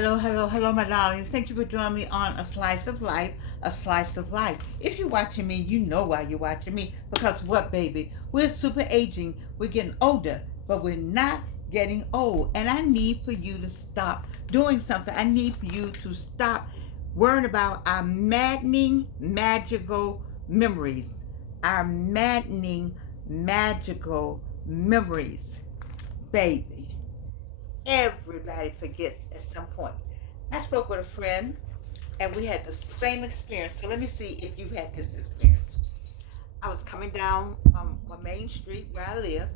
Hello, my darlings. Thank you for joining me on A Slice of Life, A Slice of Life. If you're watching me, you know why you're watching me. Because what, baby? We're super aging. We're getting older, but we're not getting old. And I need for you to stop doing something. I need for you to stop worrying about our maddening, magical memories. Our maddening, magical memories, baby. Everybody forgets at some point. I spoke with a friend and we had the same experience. So let me see if you've had this experience. I was coming down my main street where I live,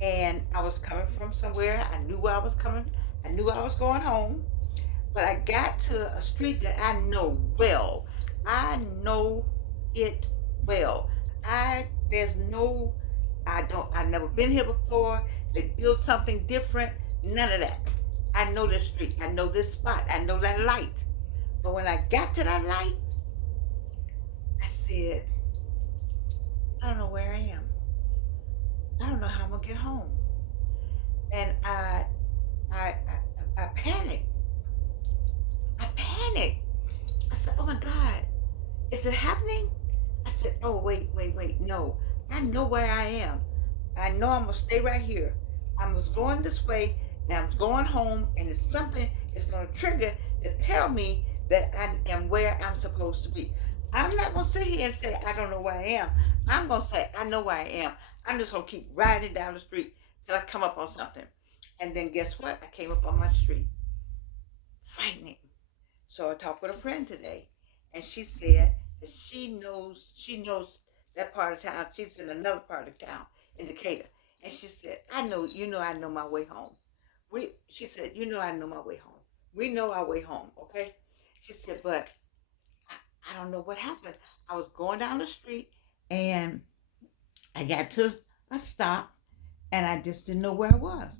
and I was coming from somewhere. I knew where I was coming. I knew I was going home, but I got to a street that I know well. I know it well. There's no I've never been here before. They built something different. None of that. I know this street. I know this spot. I know that light. But when I got to that light, I said, I don't know where I am. I don't know how I'm gonna get home. And I panicked. I panicked. I said, oh my God, is it happening? I said, oh, wait. No, I know where I am. I know I'm going to stay right here. I was going this way, and I'm going home, and it's something that's going to trigger to tell me that I am where I'm supposed to be. I'm not going to sit here and say, I don't know where I am. I'm going to say, I know where I am. I'm just going to keep riding down the street till I come up on something. And then guess what? I came up on my street. Frightening. So I talked with a friend today, and she said that she knows that part of town. She's in another part of town, in Decatur, and she said, I know my way home. She said, I know my way home. We know our way home, okay? She said, but I don't know what happened. I was going down the street, and I got to a stop, and I just didn't know where I was.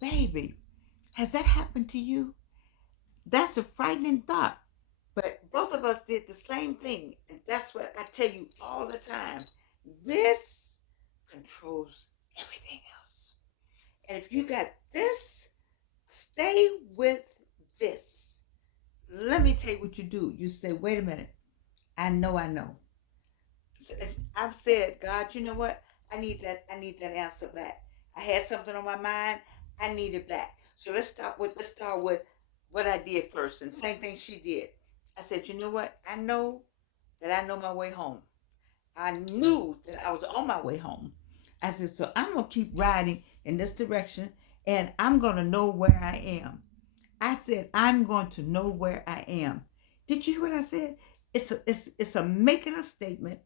Baby, has that happened to you? That's a frightening thought. But both of us did the same thing. And that's what I tell you all the time. This controls everything else. And if you got this, stay with this. Let me tell you what you do. You say, wait a minute. I know. I've said, God, you know what? I need that answer back. I had something on my mind. I need it back. So let's start with what I did first. And same thing she did. I said, you know what? I know that I know my way home. I knew that I was on my way home. I said, so I'm gonna keep riding in this direction, and I'm gonna know where I am. I said, I'm going to know where I am. Did you hear what I said? It's a making a statement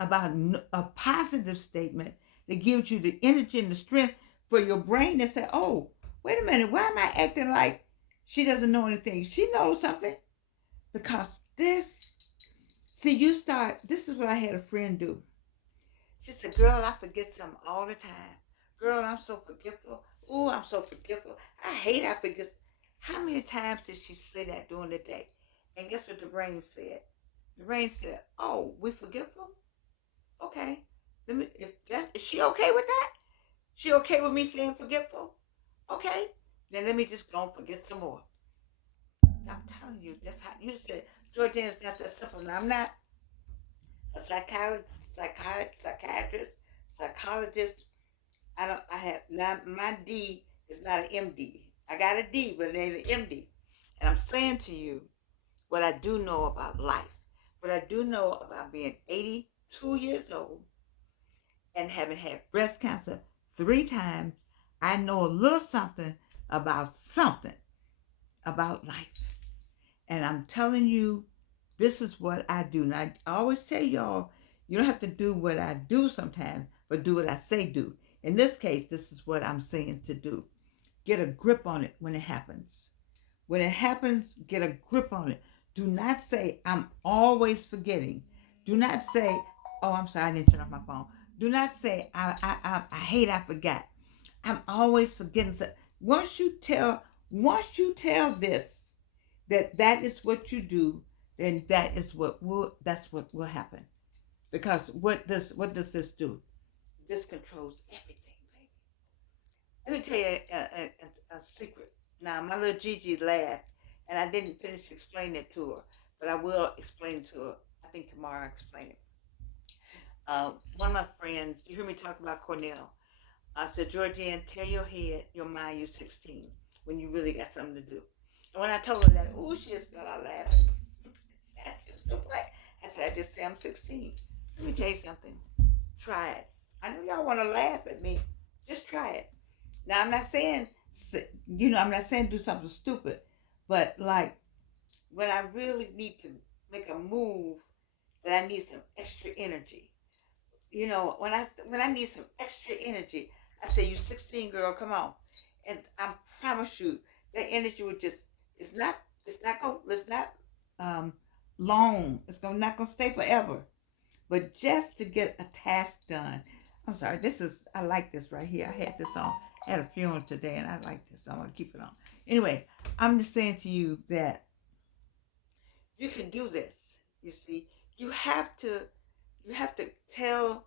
about a positive statement that gives you the energy and the strength for your brain to say, oh, wait a minute, why am I acting like she doesn't know anything? She knows something. Because this is what I had a friend do. She said, girl, I forget something all the time. Girl, I'm so forgetful. Ooh, I'm so forgetful. I forget. How many times did she say that during the day? And guess what the brain said? The brain said, oh, we forgetful? Okay. Is she okay with that? She okay with me saying forgetful? Okay. Then let me just go and forget some more. I'm telling you, that's how you said Jordan's not that simple. Now I'm not a psychiatrist, psychologist. I don't. I have not. My D is not an MD. I got a D, but it ain't an MD. And I'm saying to you what I do know about life, what I do know about being 82 years old and having had breast cancer 3 times. I know a little something about life. And I'm telling you, this is what I do. And I always tell y'all, you don't have to do what I do sometimes, but do what I say do. In this case, this is what I'm saying to do. Get a grip on it when it happens. When it happens, get a grip on it. Do not say, I'm always forgetting. Do not say, oh, I'm sorry, I didn't turn off my phone. Do not say, I hate I forgot. I'm always forgetting. So once you tell this, that is what you do, then that's what will happen. Because what does this do? This controls everything, baby. Let me tell you a secret. Now, my little Gigi laughed. and I didn't finish explaining it to her, but I will explain it to her. I think tomorrow I'll explain it. One of my friends, you hear me talk about Cornell. I said, Georgianne, tell your head, your mind, you're 16 when you really got something to do. And when I told her that, ooh, she just fell out laughing. She was so black. I said, I just say I'm 16. Let me tell you something. Try it. I know y'all want to laugh at me. Just try it. Now, I'm not saying, I'm not saying do something stupid, but like when I really need to make a move that I need some extra energy, when I need some extra energy, I say, "You 16 girl, come on," and I promise you that energy would just it's not it's not um long. It's gonna not gonna stay forever, but just to get a task done. I'm sorry. I like this right here. I had this on. I had a funeral today, and I like this. I want to keep it on. Anyway, I'm just saying to you that you can do this. You see, you have to you have to tell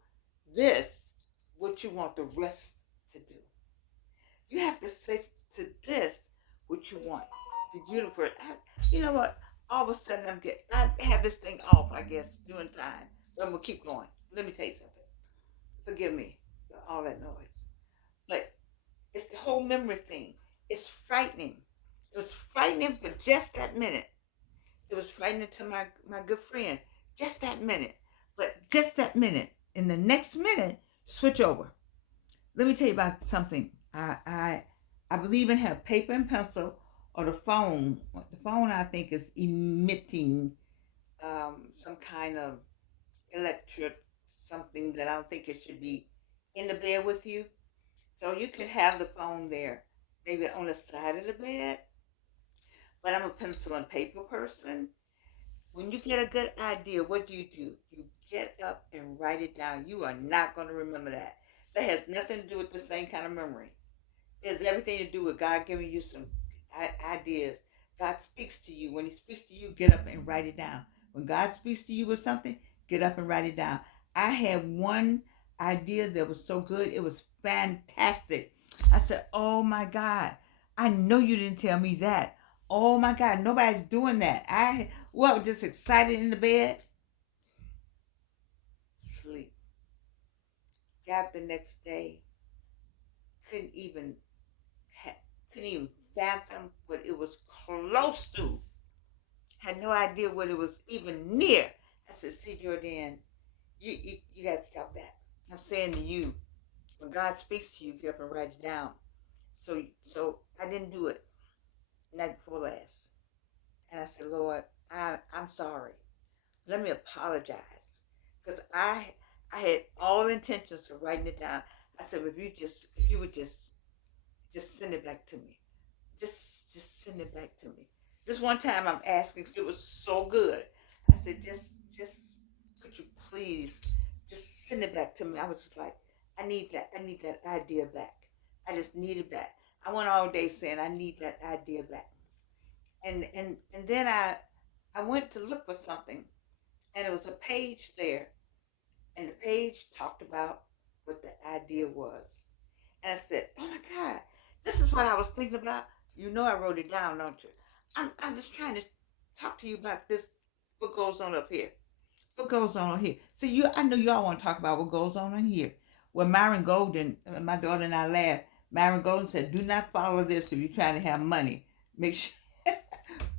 this what you want the rest to do. You have to say to this what you want the universe. You know what? All of a sudden I have this thing off, I guess, doing time. But I'm gonna keep going. Let me tell you something. Forgive me for all that noise. But it's the whole memory thing. It's frightening. It was frightening for just that minute. It was frightening to my good friend. Just that minute. But just that minute. In the next minute, switch over. Let me tell you about something. I believe in have paper and pencil or the phone. The phone I think is emitting some kind of electric something that I don't think it should be in the bed with you. So you could have the phone there, maybe on the side of the bed. But I'm a pencil and paper person. When you get a good idea, what do? You get up and write it down. You are not going to remember that. That has nothing to do with the same kind of memory. It has everything to do with God giving you some ideas. God speaks to you. When He speaks to you, get up and write it down. When God speaks to you with something, get up and write it down. I had one idea that was so good. It was fantastic. I said, oh my God, I know you didn't tell me that. Oh my God, nobody's doing that. Was just excited in the bed, sleep. Got up the next day, couldn't even couldn't even fathom what it was close to. Had no idea what it was even near. I said, see, Jordan, you got to stop that. I'm saying to you, when God speaks to you, get up and write it down. So I didn't do it night before last. And I said, Lord, I'm sorry. Let me apologize. Because I had all intentions of writing it down. I said, if you would just send it back to me. Just send it back to me. This one time I'm asking because it was so good. I said, just could you please just send it back to me? I was just like, I need that idea back. I just need it back. I went all day saying I need that idea back. And then I went to look for something and it was a page there and the page talked about what the idea was. And I said, oh my God, this is what I was thinking about. You know I wrote it down, don't you? I'm just trying to talk to you about this, what goes on up here. What goes on here? See, I know y'all want to talk about what goes on in here. Well, Myron Golden, my daughter and I laughed. Myron Golden said, do not follow this if you're trying to have money. Make sure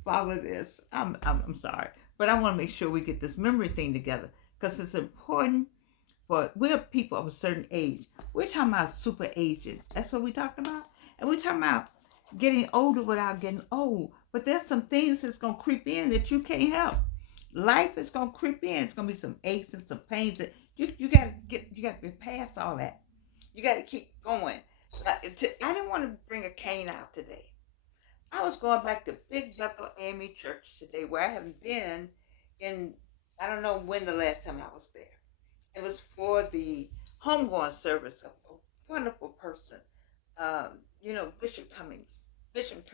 follow this. I'm sorry. But I want to make sure we get this memory thing together because it's important for we're people of a certain age. We're talking about super aging. That's what we're talking about. And we're talking about getting older without getting old. But there's some things that's gonna creep in that you can't help. Life is gonna creep in. It's gonna be some aches and some pains that you gotta be past all that. You gotta keep going. I didn't want to bring a cane out today. I was going back to Big Bethel AME Church today, where I haven't been in I don't know when the last time I was there. It was for the homegoing service of a wonderful person, Bishop Cummings, Bishop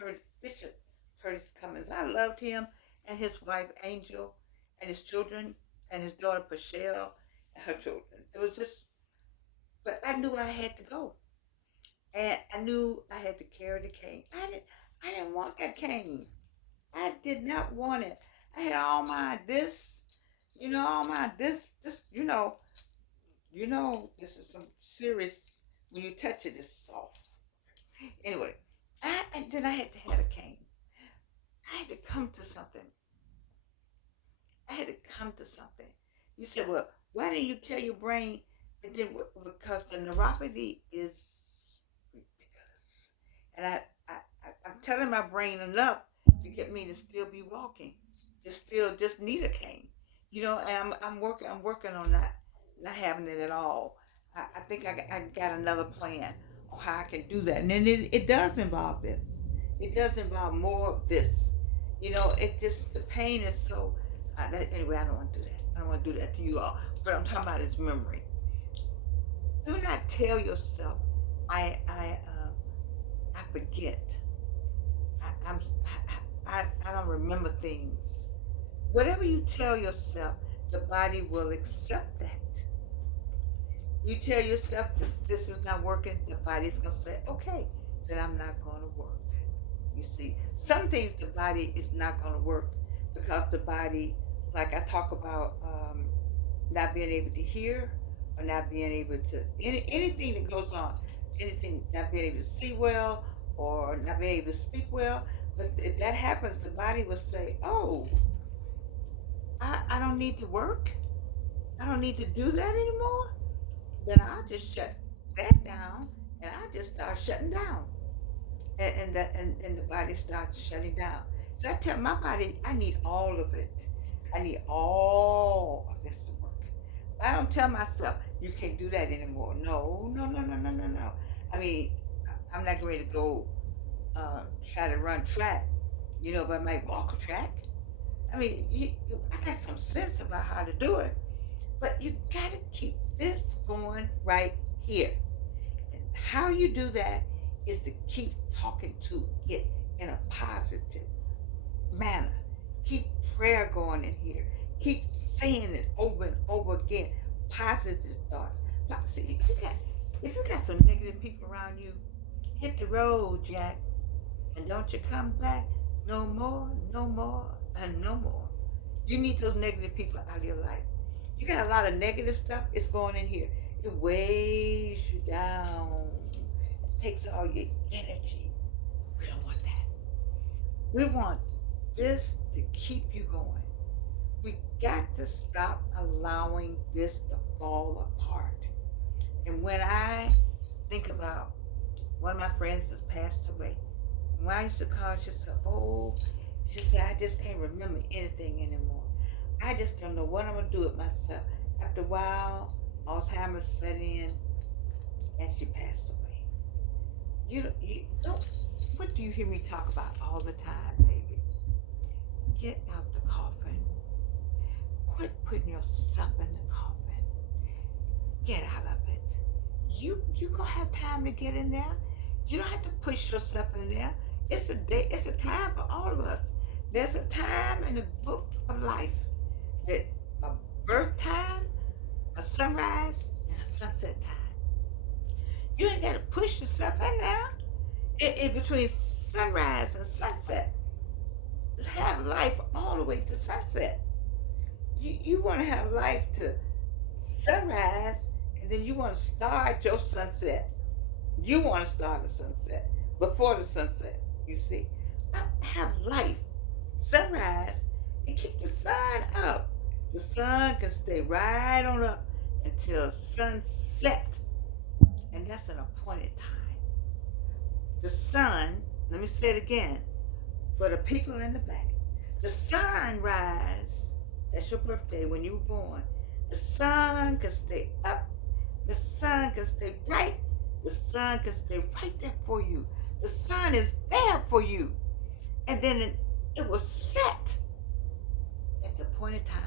Curtis Cummings. I loved him and his wife Angel, and his children, and his daughter Michelle and her children. It was just, but I knew I had to go, and I knew I had to carry the cane. I didn't want that cane. did not want it. I had all my this, all my this, this is some serious. When you touch it, it's soft. Anyway, and then I had to have a cane. I had to come to something. I had to come to something. You said, well, why didn't you tell your brain? And then because the neuropathy is ridiculous, and I'm telling my brain enough to get me to still be walking, to still just need a cane, And I'm working on that, not having it at all. I think I got another plan on how I can do that, and then it does involve this. It does involve more of this. It just the pain is so. Anyway, I don't want to do that. I don't want to do that to you all. What I'm talking about is memory. Do not tell yourself, I forget. I, I'm, I don't remember things. Whatever you tell yourself, the body will accept that. You tell yourself that this is not working, the body's going to say, okay, then I'm not going to work. You see, some things the body is not going to work because the body, like I talk about, not being able to hear or not being able to, anything that goes on, anything, not being able to see well or not being able to speak well. But if that happens, the body will say, oh, I don't need to work. I don't need to do that anymore. Then I'll just shut that down and I just start shutting down. And the body starts shutting down. So I tell my body, I need all of it. I need all of this to work. I don't tell myself, you can't do that anymore. No, no, no, no, no, no, no. I mean, I'm not ready to go try to run track, but I might walk a track. I mean, I got some sense about how to do it, but you got to keep this going right here. And how you do that is to keep talking to it in a positive manner. Keep prayer going in here. Keep saying it over and over again. Positive thoughts. Now, see, if you got some negative people around you, hit the road, Jack, and don't you come back no more, no more, and no more. You need those negative people out of your life. You got a lot of negative stuff. It's going in here. It weighs you down. It takes all your energy. We don't want that. We want this to keep you going. We got to stop allowing this to fall apart. And when I think about one of my friends that's passed away, when I used to call, she said, oh, she said, I just can't remember anything anymore. I just don't know what I'm going to do with myself. After a while, Alzheimer's set in, and she passed away. You don't, what do you hear me talk about all the time, baby? Get out the coffin. Quit putting yourself in the coffin. Get out of it. You gonna have time to get in there. You don't have to push yourself in there. It's a time for all of us. There's a time in the book of life that a birth time, a sunrise, and a sunset time. You ain't got to push yourself in there. In between sunrise and sunset, have life all the way to sunset. You want to have life to sunrise, and then you want to start your sunset. You want to start the sunset before the sunset. You see, have life sunrise and keep the sun up. The sun can stay right on up until sunset, and that's an appointed time. The sun, let me say it again, for the people in the back. The sunrise, that's your birthday when you were born. The sun can stay up. The sun can stay bright. The sun can stay right there for you. The sun is there for you. And then it will set at the appointed time.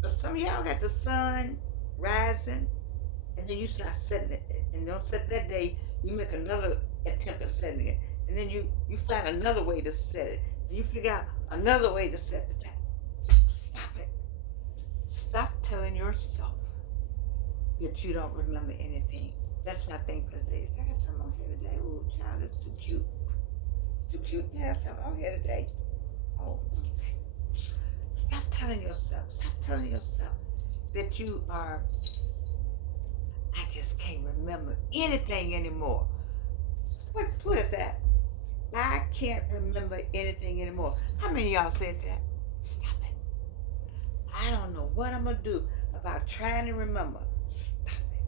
But some of y'all got the sun rising, and then you start setting it. And don't set that day, you make another attempt at setting it. And then you find another way to set it. And you figure out another way to set the time. Stop it. Stop telling yourself that you don't remember anything. That's my thing for today. I got something on here today. Oh, child, that's too cute. Too cute to have something on here today. Oh, okay. Stop telling yourself that you are, I just can't remember anything anymore. What is that? I can't remember anything anymore. How many of y'all said that? Stop it. I don't know what I'm going to do about trying to remember. Stop it.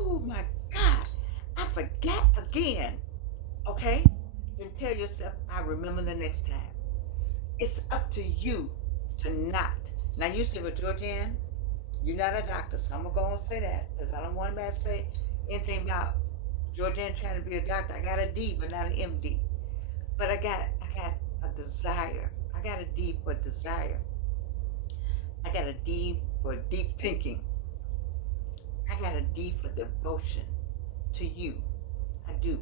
Oh my God. I forgot again. Okay? Then tell yourself, I remember the next time. It's up to you to not. Now you say, well, Georgianne, you're not a doctor, so I'm going to go and say that because I don't want anybody to say anything about Georgianne trying to be a doctor. I got a D, but not an MD. But I got a desire. I got a D for desire. I got a D for deep thinking. I got a D for devotion to you. I do.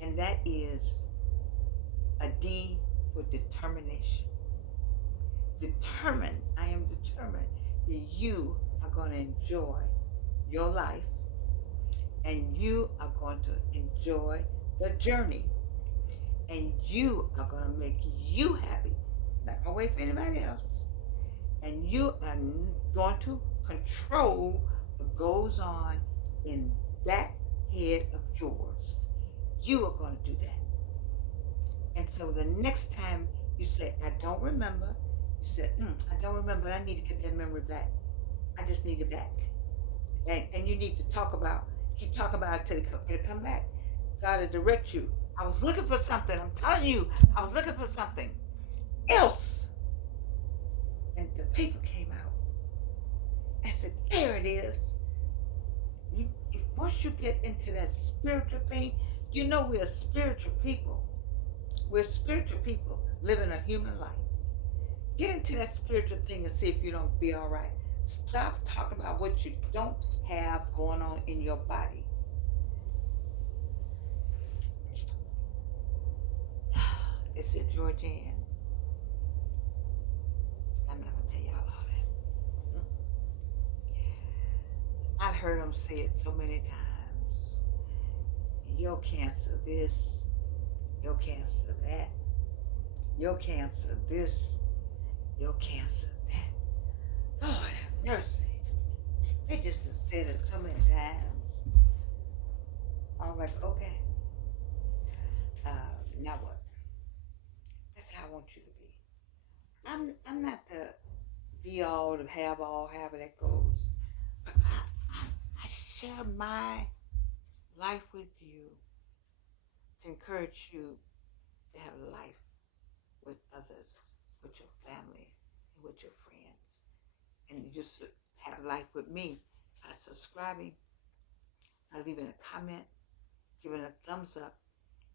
And that is a D for determination. I am determined that you are going to enjoy your life and you are going to enjoy the journey and you are going to make you happy. Not going to wait for anybody else. And you are going to control what goes on in that head of yours. You are going to do that. And so the next time you say, I don't remember, you said, I don't remember, I need to get that memory back. I just need it back. And you need to keep talking about it till it'll come back. God will direct you. I was looking for something. I'm telling you, I was looking for something else. And the paper came out. I said, there it is. Once you get into that spiritual thing, you know we're spiritual people. We're spiritual people living a human life. Get into that spiritual thing and see if you don't be all right. Stop talking about what you don't have going on in your body. It said, Georgianne, I'm not going to tell y'all all that. I've heard them say it so many times. Your cancer this, your cancer that, your cancer this, your cancer that. Lord have mercy. They just have said it so many times. I'm like, okay. Now what? That's how I want you to be. I'm not the be all, to have all, however that goes. But I share my life with you to encourage you to have life with others, with your family, and with your friends. And you just have life with me by subscribing, by leaving a comment, giving a thumbs up,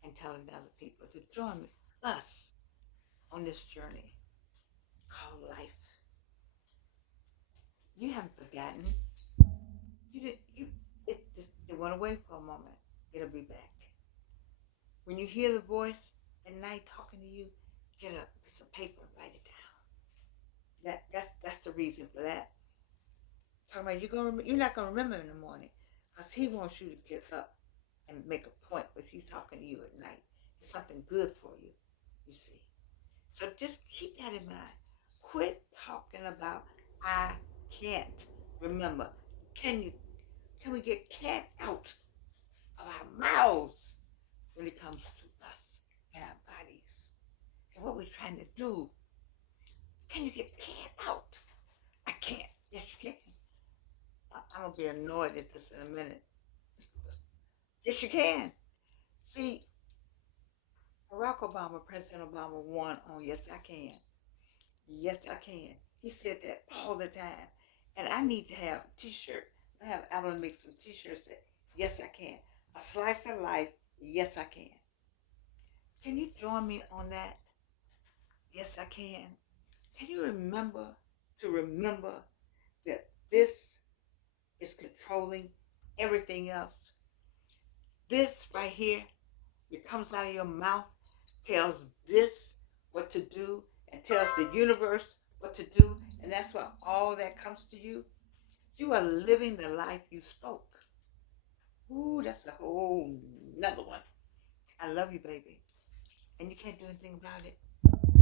and telling other people to join us on this journey called life. You haven't forgotten. It went away for a moment. It'll be back. When you hear the voice at night talking to you, get a piece of paper and write it down. That's the reason for that. Talking about you're not gonna remember in the morning, because he wants you to get up and make a point, because he's talking to you at night. It's something good for you, you see. So just keep that in mind. Quit talking about I can't remember. Can we get cat out of our mouths when it comes to us and our bodies and what we're trying to do? Can you get cat out? I can't. Yes, you can. I'm going to be annoyed at this in a minute. Yes, you can. See, Barack Obama, President Obama, won on Yes, I Can. Yes, I can. He said that all the time. And I need to have a t-shirt. I'm going to make some t-shirts that, yes, I can. A slice of life, yes, I can. Can you join me on that? Yes, I can. Can you remember that this is controlling everything else? This right here, it comes out of your mouth, tells this what to do, and tells the universe what to do, and that's why all that comes to you. You are living the life you spoke. Ooh, that's a whole another one. I love you, baby. and you can't do anything about it.